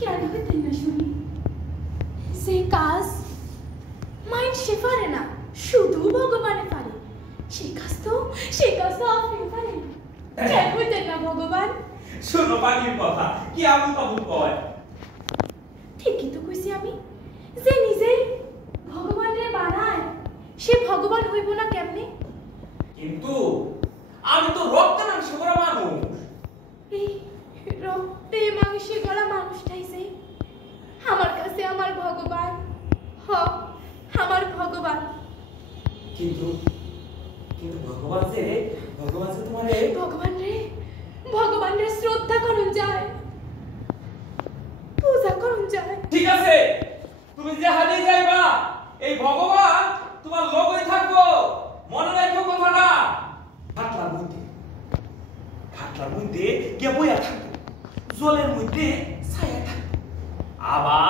কেন হইতেন না শুনি? যে কাজ মানুষে পারে না, শুধু ভগবানে পারে, সে কাজ তো আপনি পারেন। কেন হইতেন না ভগবান? শোনো পাখির কথা, কি আবুল তাবুল কয়? ঠিকই তো কইছি আমি, যে নিজেই ভগবানরে বানায়, সে ভগবান হইব না কেমনে? কিন্তু আমি তো রক্তে মাংসে গড়া মানুষ। এই রক্তে মাংসে গড়া মানুষটাই যে আমার কাছে আমার ভগবান। আমার ভগবান। কিন্তু ভগবান যে তোমারে ভগবান রে শ্রদ্ধা করুন যায়, পূজা করুন যায়। ঠিক আছে, তুমি যে হারিয়ে যাইবা, এই ভগবান তোমার লগই থাকবো। মনে রাখো কথাটা। খাটলার মধ্যে গিয়ে বইয়া থাকবো, জলের মধ্যে ছায়া থাকবো, আবার